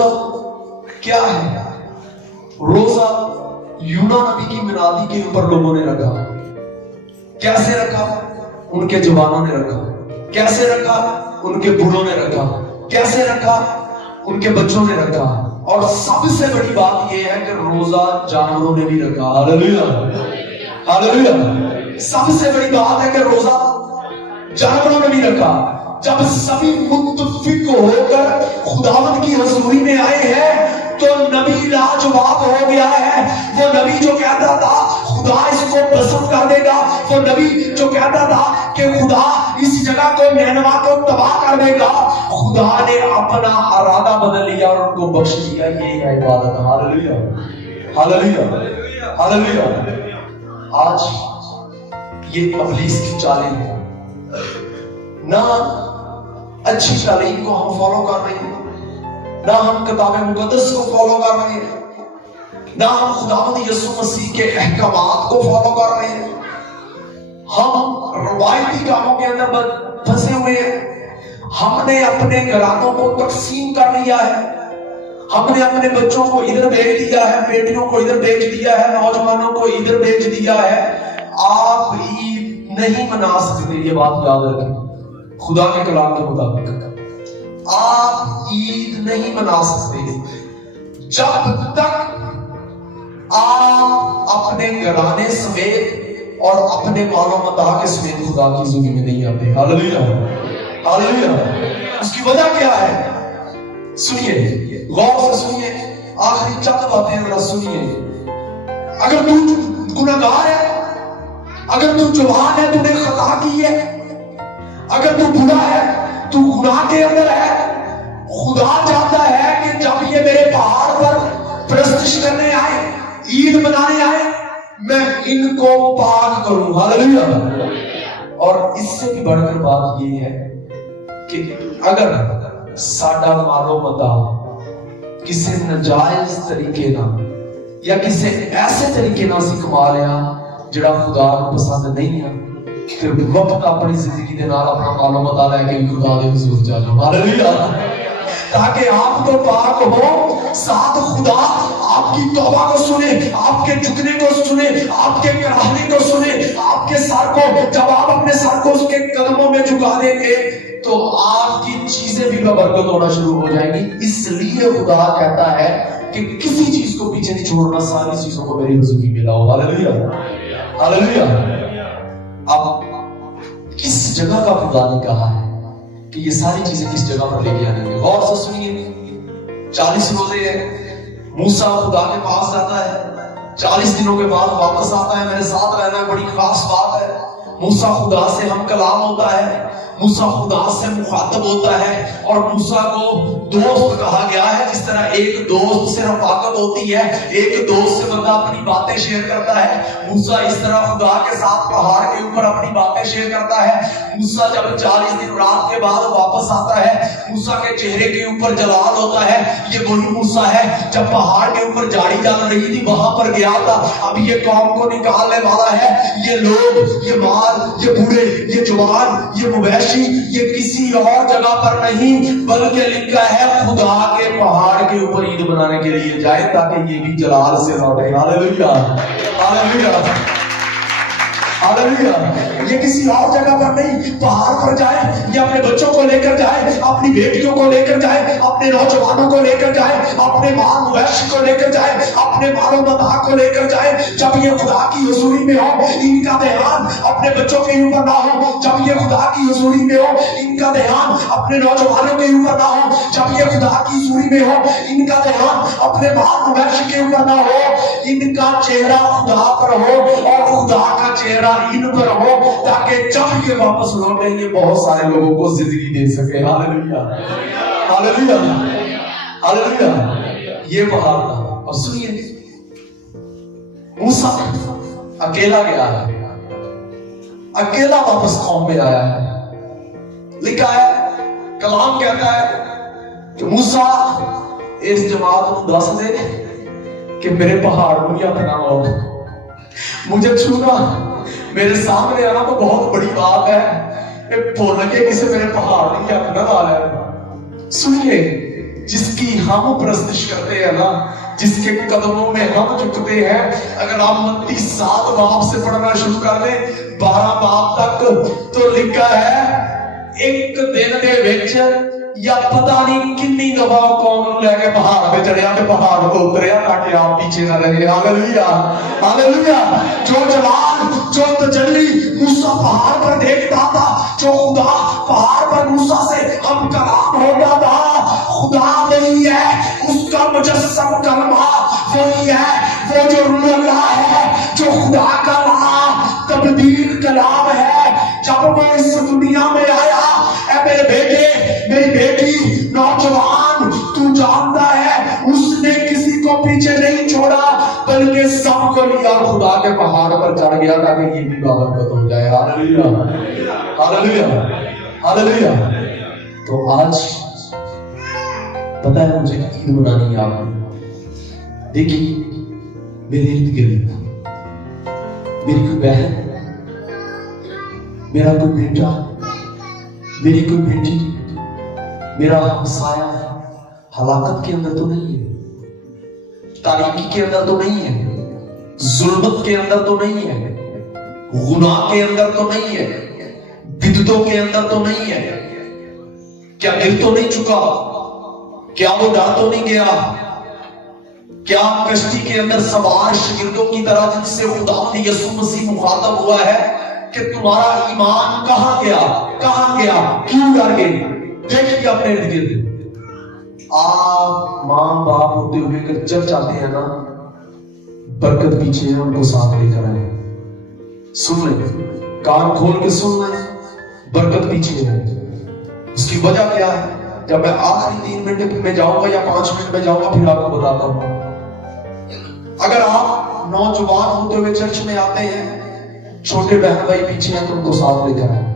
روزہ کیا ہے؟ روزہ یونا نبی کی منادی کے اوپر لوگوں نے رکھا. کیسے رکھا؟ ان کے جوانوں نے رکھا. کیسے رکھا؟ ان کے بوڑھوں نے رکھا. کیسے رکھا؟ ان کے بچوں نے رکھا. اور سب سے بڑی بات یہ ہے کہ روزہ جانوروں نے بھی رکھا. ہاللیلویہ ہاللیلویہ. سب سے بڑی بات ہے کہ روزہ جانوروں نے بھی رکھا. جب سبھی متفق ہو کر خداوند کی حضوری میں آئے ہیں تو نبی لاجواب ہو گیا ہے. وہ نبی جو کہتا تھا خدا اس کو پسند کر دے گا، وہ نبی جو کہتا تھا کہ خدا اس جگہ کو نینوا کو تباہ کر دے گا، خدا نے اپنا ارادہ بدل لیا اور ان کو بخش دیا. یہ ہے عبادت. ہاللیلویہ ہاللیلویہ ہاللیلویہ. آج یہ ابلیس کی چالیں ہیں. نہ اچھی تعلیم کو ہم فالو کر رہے ہیں، نہ ہم کتاب مقدس کو فالو کر رہے ہیں، نہ ہم خداوند یسوع مسیح کے احکامات کو فالو کر رہے ہیں. ہم روایتی کاموں کے اندر پھنسے ہوئے ہیں. ہم نے اپنے گھرانوں کو تقسیم کر لیا ہے. ہم نے اپنے بچوں کو ادھر بھیج دیا ہے، بیٹیوں کو ادھر بھیج دیا ہے، نوجوانوں کو ادھر بھیج دیا ہے. آپ عید نہیں منا سکتے، یہ بات یاد رکھیں. خدا کے کلام کے مطابق آپ عید نہیں منا سکتے جب تک آپ اپنے گھرانے سمیت اور اپنے مال و متاع کے سمیت خدا کی حضوری میں نہیں آتے. ہاللیلویہ ہاللیلویہ. اس کی وجہ کیا ہے؟ سنیے، غور سے سنیے، آخری چند باتیں ذرا سنیے. اگر تو گنہگار ہے، اگر تو جوان ہے، تو نے خطا کی ہے، اگر تو بوڑھا ہے، تو گناہ کے اندر ہے، خدا چاہتا ہے کہ جب یہ میرے پہاڑ پر پرستش کرنے آئے، عید منانے آئے، میں ان کو پاک کروں. ہاللیلویہ. اور اس سے بھی بڑھ کر بات یہ ہے کہ اگر ساڈا مال و متاع کسی ناجائز طریقے نال یا کسی ایسے طریقے نال سی کما لیا جڑا خدا کو پسند نہیں ہے، پھر وقت اپنی زندگی دے نال اپنا مال و متاع لے کے خدا دے حضور چا جاؤ. ہاللیلویہ. تاکہ آپ تو پاک ہو، ساتھ خدا آپ کی توبہ کو سنے، آپ کے جھکنے کو سنے، آپ کے کراہنے کو سنے، آپ کے سر کو، جب آپ اپنے سر کو اس کے قدموں میں جھکا دیں گے تو آپ کی چیزیں بھی ببرکت ہونا شروع ہو جائیں گی. اس لیے خدا کہتا ہے کہ کسی چیز کو پیچھے نہیں چھوڑنا، ساری چیزوں کو میری حضوری میں لاؤ. ہاللیلویہ ہاللیلویہ. اب کس جگہ کا خدا نے کہا ہے کہ یہ ساری چیزیں کس جگہ پر لے کے آنے گے؟ غور سے سنیے. 40 روزے ہیں، موسیٰ خدا کے پاس جاتا ہے، 40 دنوں کے بعد واپس آتا ہے. میرے ساتھ رہنا بڑی خاص بات ہے. موسیٰ خدا سے ہم کلام ہوتا ہے، موسیٰ خدا سے مخاطب ہوتا ہے، اور موسیٰ کو دوست کہا گیا ہے. جس طرح ایک دوست سے رفاقت ہوتی ہے، ایک دوست سے بندہ اپنی باتیں شیئر کرتا ہے، موسیٰ اس طرح خدا کے ساتھ پہاڑ کے اوپر اپنی باتیں شیئر کرتا ہے. موسیٰ جب 40 دن رات کے بعد واپس آتا ہے، موسیٰ کے چہرے کے اوپر جلال ہوتا ہے. یہ وہی موسیٰ ہے جب پہاڑ کے اوپر جاڑی جل رہی تھی وہاں پر گیا تھا. اب یہ قوم کو نکالنے والا ہے. یہ لوگ، یہ مال، یہ بوڑھے، یہ جوان، یہ مویشی، یہ کسی اور جگہ پر نہیں بلکہ لکھا ہے خدا کے پہاڑ کے اوپر عید منانے کے لیے جائے تاکہ یہ بھی جلال سے لوٹے. ہاللیلویہ ہاللیلویہ ہاللیلویہ. یہ کسی اور جگہ پر نہیں، پہاڑ پر جائے، یہ اپنے بچوں کو لے کر جائے، اپنی بیٹیوں کو لے کر جائے، اپنے نوجوانوں کو لے کر جائے، اپنے مال مویشی کو لے کر جائے، اپنے مال و متاع کو لے کر جائے. جب یہ خدا کی حضوری میں ہو، ان کا دھیان اپنے بچوں کے اوپر نہ ہو. جب یہ خدا کی حضوری میں ہو، ان کا دھیان اپنے نوجوانوں کے اوپر نہ ہو. جب یہ خدا کی حضوری میں ہو، ان کا دھیان اپنے مال مویشی کے اوپر نہ ہو. ان کا چہرہ خدا پر ہو اور خدا کا چہرہ ان پر ہو، تاکہ جب یہ واپس لوٹیں یہ بہت سارے لوگوں کو زندگی دے سکے. ہاللیلویہ ہاللیلویہ ہاللیلویہ. یہ بہار تھا. اور سنیے، موسیٰ اکیلا گیا ہے، اکیلا واپس قوم میں آیا ہے. لکھا ہے، کلام کہتا ہے کہ موسیٰ اس جماعت کو دس دے کہ میرے پہاڑ کو کیا اپنا لوگ مجھے چھونا، میرے سامنے آنا تو بہت بڑی بات ہے. بھول کے کسی میرے پہاڑ نے کیا اپنا ڈالا ہے. سنیے، جس کی ہم پرستش کرتے ہیں نا، جس کے قدموں میں ہم جھکتے ہیں، اگر آپ متی 7 باب سے پڑھنا شروع کر دیں 12 باب تک، تو لکھا ہے ایک دن دے وچ یا پتہ نہیں کتنی دفعہ قوم لے کے پہاڑ پہ چڑھیا تے پہاڑ کو اتریا تاکہ آپ پیچھے نہ رہے۔ Hallelujah hallelujah. جو جلال، جو تجلی موسیٰ پہاڑ پر دیکھتا تھا، جو خدا پہاڑ پر موسیٰ سے ہم کلام ہوتا تھا، خدا وہی ہے، اس کا مجسم کلمہ وہی ہے، وہ جو روح اللہ ہے، جو خدا کا نام تبدیل کلام ہے۔ جب وہ اس دنیا میں آیا، اے میرے بیٹے میری بیٹی نوجوان، تو جانتا ہے اس نے کسی کو پیچھے نہیں چھوڑا، بلکہ سب کو لیا اور خدا کے پہاڑ پر چڑھ گیا تاکہ یہ بھی بابرکت ہو جائے۔ Hallelujah hallelujah hallelujah. تو آج پتہ ہے مجھے عید منانی ہے آپ نے، دیکھیے میرے ارد گرد میری کوئی بہن، میرا کوئی بیٹا، میری کوئی بیٹی، میرا ہمسایہ ہلاکت کے اندر تو نہیں ہے، تاریکی کے اندر تو نہیں ہے، ظلمت کے اندر تو نہیں ہے، گناہ کے اندر تو نہیں ہے، بدعتوں کے اندر تو نہیں ہے۔ کیا گر تو نہیں چکا؟ کیا وہ ڈر تو نہیں گیا؟ کیا کشتی کے اندر سوار شاگردوں کی طرح جن سے خدا یسوع مسیح مخاطب ہوا ہے کہ تمہارا ایمان کہاں گیا، کہاں گیا، کیوں ڈر گئے؟ دیکھیے اپنے ارد گرد، آپ ماں باپ ہوتے ہوئے اگر چرچ آتے ہیں نا، برکت پیچھے ہے، ان کو ساتھ لے کر آئے۔ سن لیں، کان کھول کے سن لیں، برکت پیچھے ہے۔ اس کی وجہ کیا ہے؟ جب میں آخری 3 منٹ میں جاؤں گا یا 5 منٹ میں جاؤں گا پھر آپ کو بتاتا ہوں۔ اگر آپ نوجوان ہوتے ہوئے چرچ میں آتے ہیں، چھوٹے بہن بھائی پیچھے ہیں تو ان کو ساتھ لے کر آئیں۔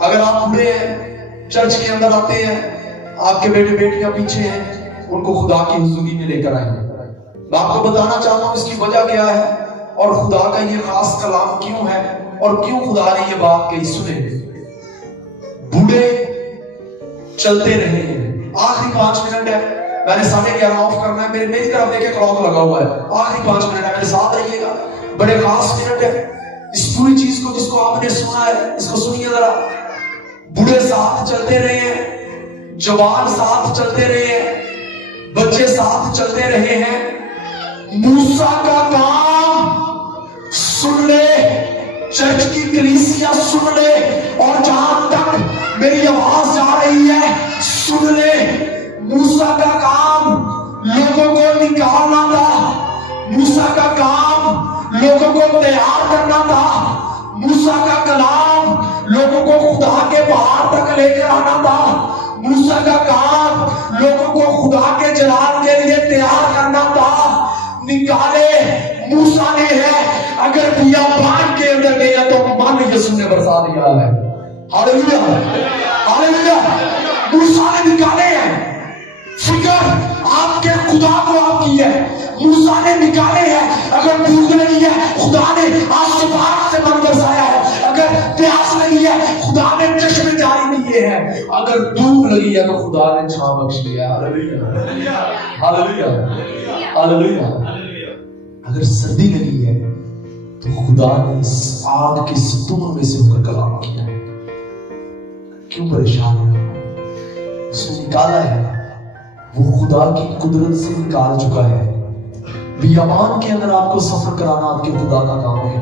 اگر آپ بوڑھے ہیں، چرچ کے اندر آتے ہیں، آپ کے بیٹے بیٹیاں پیچھے ہیں، ان کو خدا کی حضوری میں لے کر آئیں۔ میں آپ کو بتانا چاہتا ہوں اس کی وجہ کیا ہے اور خدا کا یہ خاص کلام کیوں ہے اور کیوں خدا نے یہ بات کہی۔ سنیں، بوڑھے چلتے رہے ہیں، آخری 5 منٹ ہے، میں نے 11:30 آف کرنا ہے، میری طرف دیکھیں کلاک لگا ہوا ہے، آخری 5 منٹ ہے، میرے ساتھ رہیے گا، بڑے خاص منٹ ہے۔ اس پوری چیز کو جس کو آپ نے سنا ہے اس کو سنیے ذرا۔ بوڑھے ساتھ چلتے رہے ہیں، جوان ساتھ چلتے رہے ہیں، بچے ساتھ چلتے رہے ہیں۔ موسیٰ کا کام سن لے، چرچ کی کلیسیا سن لے، اور جہاں تک میری آواز جا رہی ہے سن لے، موسیٰ کا کام لوگوں کو نکالنا تھا، موسیٰ کا کام لوگوں کو تیار کرنا تھا، موسیٰ کا کلام لوگوں کو خدا کے پہاڑ تک لے کر آنا تھا، موسیٰ کا کام لوگوں کو خدا کے جلال کے لیے تیار کرنا تھا۔ نکالے موسیٰ نے ہے، اگر بیابان کے اندر گیا تو من یسوع نے برسا دیا ہے۔ Hallelujah hallelujah. موسیٰ نے نکالے ہیں، فکر آپ کے خدا کو آپ کی ہے، موسیٰ نے نکالے ہیں۔ اگر بھوک لگی ہے خدا نے آسمان سے من برسایا ہے، اگر پیاس لگی ہے خدا نے چشمے جاری کیے ہیں، اگر دھوپ لگی ہے تو خدا نے چھاں بخش دیا ہے۔ Hallelujah hallelujah hallelujah. اگر سردی لگی ہے تو خدا نے اس آگ کے ستون میں سے ہو کر کلام کیا ہے۔ کیوں پریشان ہے؟ اس نے نکالا ہے، وہ خدا کی قدرت سے نکال چکا ہے۔ بیابان کے اندر آپ کو سفر کرانا آپ کے خدا کا کام ہے،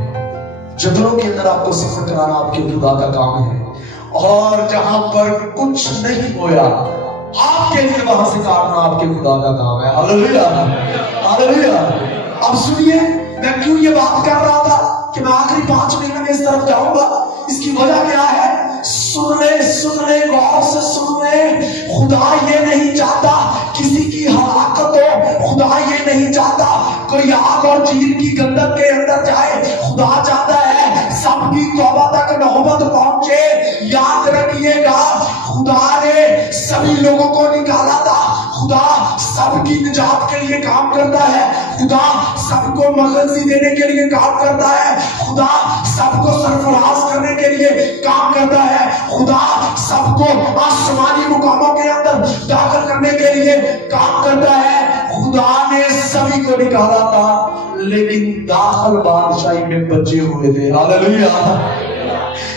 جنگلوں کے اندر آپ کو سفر کرانا آپ کے خدا کا کام ہے، اور جہاں پر کچھ نہیں ہویا آپ کے لیے وہاں سے کاٹنا آپ کے خدا کا کام ہے۔ Hallelujah hallelujah. اب سنیے میں کیوں یہ بات کر رہا تھا کہ میں آخری 5 منٹ میں اس طرف جاؤں گا، اس کی وجہ کیا ہے؟ سن لے غور سے سن لے، خدا یہ نہیں چاہتا کسی کی ہلاکت ہو، خدا یہ نہیں چاہتا کوئی آگ اور چیر کی گندک کے اندر جائے، خدا چاہتا ہے سب کی توبہ تک نوبت پہنچے۔ یاد رکھیے گا خدا نے سبھی لوگوں کو نکالا تھا، خدا سب کی نجات کے لیے کام کرتا ہے، خدا سب کو مغرضی دینے کے لیے کام کرتا ہے، خدا سب کو سرفراز کرنے کے لیے کام کرتا ہے، خدا سب کو آسمانی مقاموں کے اندر داخل کرنے کے لیے کام کرتا ہے۔ خدا نے سبھی کو نکالا تھا لیکن داخل بادشاہی میں بچے ہوئے تھے۔ ہاللیلویہ،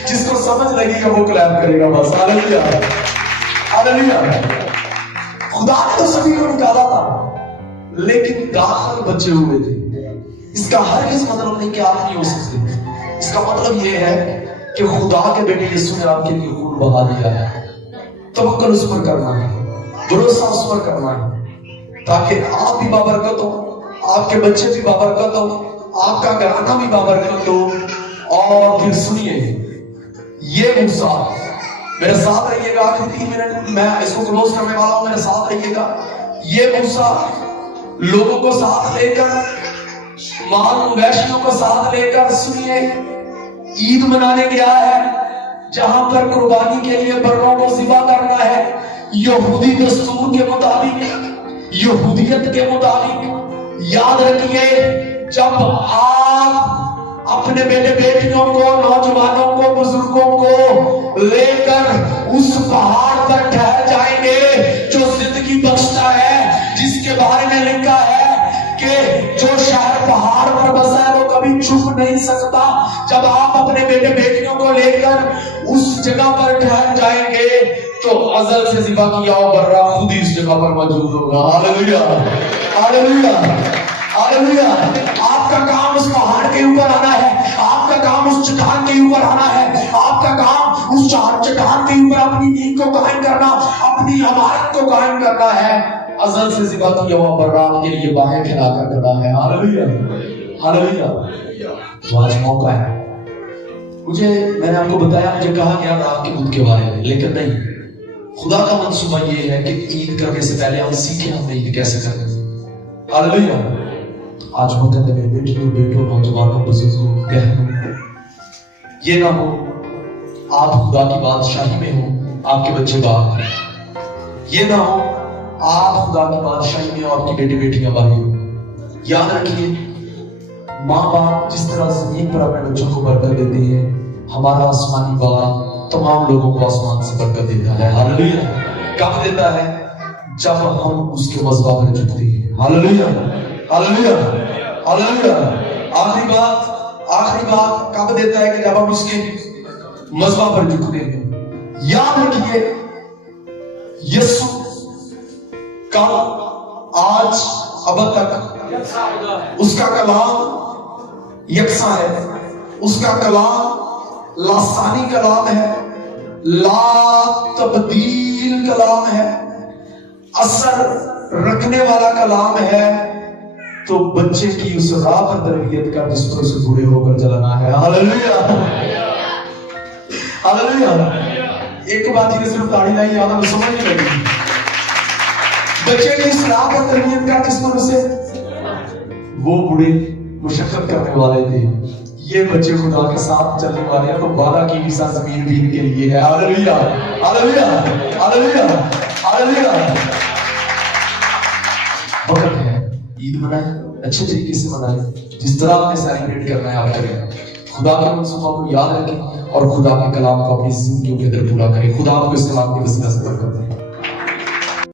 جس کو سمجھ لگے گا وہ کلیپ کرے گا بس۔ ہاللیلویہ، ہاللیلویہ۔ خدا نے تو سبھی کو نکالا تھا لیکن داخل بچے ہوئے تھے۔ اس کا ہرگز مطلب نہیں کہ آپ نہیں ہو سکتے، اس کا مطلب یہ ہے کہ خدا کے بیٹے یسوع نے آپ کے لیے خون بہا دیا ہے۔ توکل اس پر کرنا ہے، بھروسہ اس پر کرنا ہے تاکہ آپ بھی بابرکت ہو، آپ کے بچے بھی بابرکت ہو، آپ کا گھرانہ بھی بابرکت ہو۔ اور پھر سنیے یہ موسیٰ، میرے ساتھ رہیے گا، آخری 3 منٹ میں اس کو کلوز کرنے والا ہوں، میرے ساتھ رہیے گا۔ یہ موسیٰ لوگوں کو ساتھ لے کر، مال مویشیوں کو ساتھ لے کر، سنیے، عید منانے گیا ہے جہاں پر قربانی کے لیے بکروں کو ذبح کرنا ہے، یہودی دستور کے مطابق، یہودیت کے مطابق۔ یاد رکھیے، جب آپ اپنے بیٹے بیٹیوں کو، نوجوانوں کو، بزرگوں کو لے کر اس پہاڑ پر ٹھہر جائیں گے جو زندگی بخشتا ہے، جس کے بارے میں لکھا ہے کہ جو شہر پہاڑ پر بسا ہے وہ کبھی چھپ نہیں سکتا، جب آپ اپنے بیٹے بیٹیوں کو لے کر اس جگہ پر ٹھہر جائیں گے تو ازل سے ذبح کیا ہوا برا خود ہی اس جگہ پر موجود ہوگا۔ ہاللیلویہ، ہاللیلویہ، ہاللیلویہ۔ آپ کا کام اس پہاڑ کے اوپر آنا ہے، آپ کا کام اس چٹان کے اوپر آنا ہے، آپ کا کام اس چٹان کے اوپر اپنی نیند کو قائم کرنا، اپنی عمارت کو قائم کرنا ہے، ازل سے ذبح کیا ہوا برا کے لیے باہیں پھیلا کر کرنا ہے۔ ہاللیلویہ، ہاللیلویہ۔ تو آج موقع ہے، میں نے آپ کو بتایا، مجھے کہا گیا تھا آپ کے بدھ کے بارے میں، لیکن نہیں، خدا کا منصوبہ یہ ہے کہ عید کرنے سے پہلے ہم سیکھیں ہم نے عید کیسے کریں۔ ہاللیلویہ۔ آج موقع ہے میرے بیٹیوں، بیٹوں، نوجوانوں، بزرگوں، بہنوں، یہ نہ ہو آپ خدا کی بادشاہی میں ہو، آپ کے بچے باہر ہیں، یہ نہ ہو آپ خدا کی بادشاہی میں ہو، آپ کی بیٹے بیٹیاں باہر ہو۔ یاد رکھیے، ماں باپ جس طرح زمین پر اپنے بچوں کو برکت دیتے ہیں، ہمارا آسمانی باپ تمام لوگوں کو آسمان سے برکت دیتا ہے۔ ہاللیلویہ۔ کب دیتا ہے؟ جب ہم اس کے مذبح پر جھکتے ہیں۔ ہاللیلویہ، ہاللیلویہ، ہاللیلویہ۔ آخری بات کب دیتا ہے؟ کہ جب ہم اس کے مذبح پر جھکتے ہیں۔ یاد رکھیے، یسوع کل، آج، اب تک اس کا کلام یکساں ہے، اس کا کلام لاسانی کلام ہے، لا تبدیل کلام ہے، اثر رکھنے والا کلام ہے۔ تو بچے کی اس راہ پر تربیت کر جس پر اسے بوڑھے ہو کر چلنا ہے۔ ہاللیلویہ، ہاللیلویہ۔ ایک بات یہ صرف تاڑی لائی یاد ہے، سمجھ نہیں لگی۔ بچے کی اس راہ پر تربیت کر جس پر اسے، وہ بوڑھے مشقت کرنے والے تھے، یہ بچے خدا کے ساتھ چلنے والے ہیں، تو بارہ کی حصہ زمین بھی ان کے لیے ہے۔ ہاللیلویہ، ہاللیلویہ، ہاللیلویہ، ہاللیلویہ۔ وقت ہے، عید منائیں، اچھے طریقے سے منائیں، جس طرح آپ نے سیلیبریٹ کرنا ہے آپ کریں۔ خدا کے منصوبوں کو یاد رکھیں اور خدا کے کلام کو اپنی زندگیوں کے اندر پورا کریں۔ خدا آپ کو اس کلام کی وسیلہ سے برکت دے۔